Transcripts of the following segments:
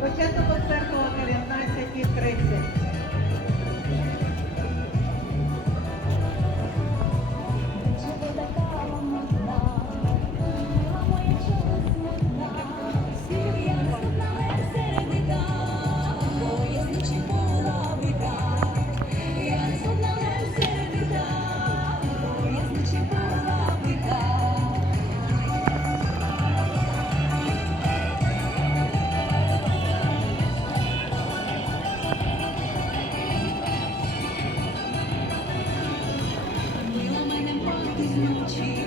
Lo siento, 一起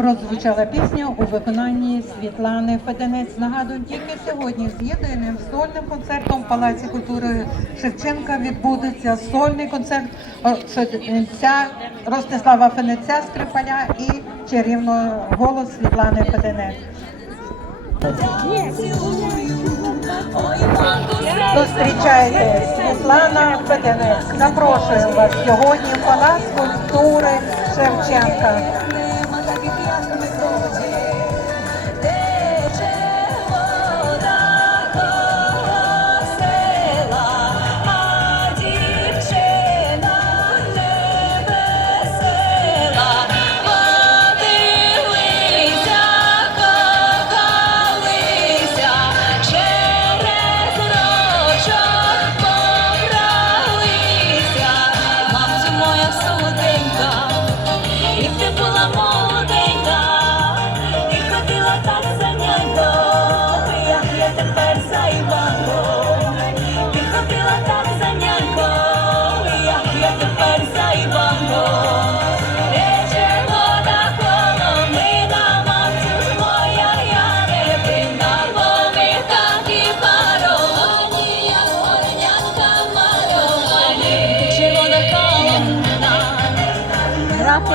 прозвучала пісня у виконанні Світлани Феденець. Нагадую, тільки сьогодні з єдиним сольним концертом в Палаці культури Шевченка відбудеться сольний концерт Феденця, Ростислава Фенеця Скрипаля і чарівного голос Світлани Феденець. Зустрічайте Світлана Феденець. Запрошую вас сьогодні в Палац культури Шевченка.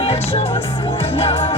Якщо вас вона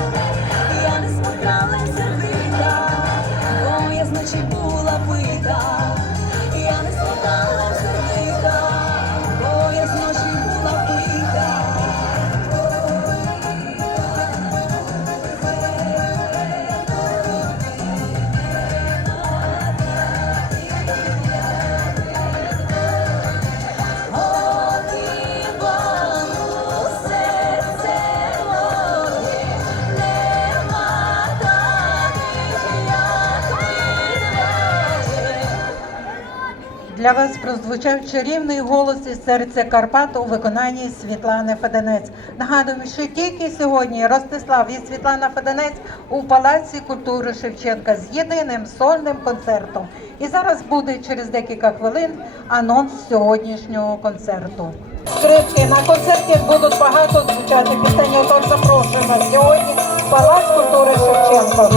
для вас прозвучав чарівний голос із серця Карпат у виконанні Світлани Феденець. Нагадуємо, що тільки сьогодні Ростислав і Світлана Феденець у Палаці культури Шевченка з єдиним сольним концертом. І зараз буде через декілька хвилин анонс сьогоднішнього концерту. Скрипки на концерті будуть багато звучати пісень. Отож запрошуємо сьогодні Палац культури Шевченка.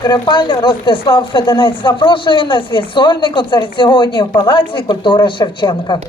Скрипаль Ростислав Феденець запрошує на свій сольний концерт сьогодні в Палаці культури Шевченка.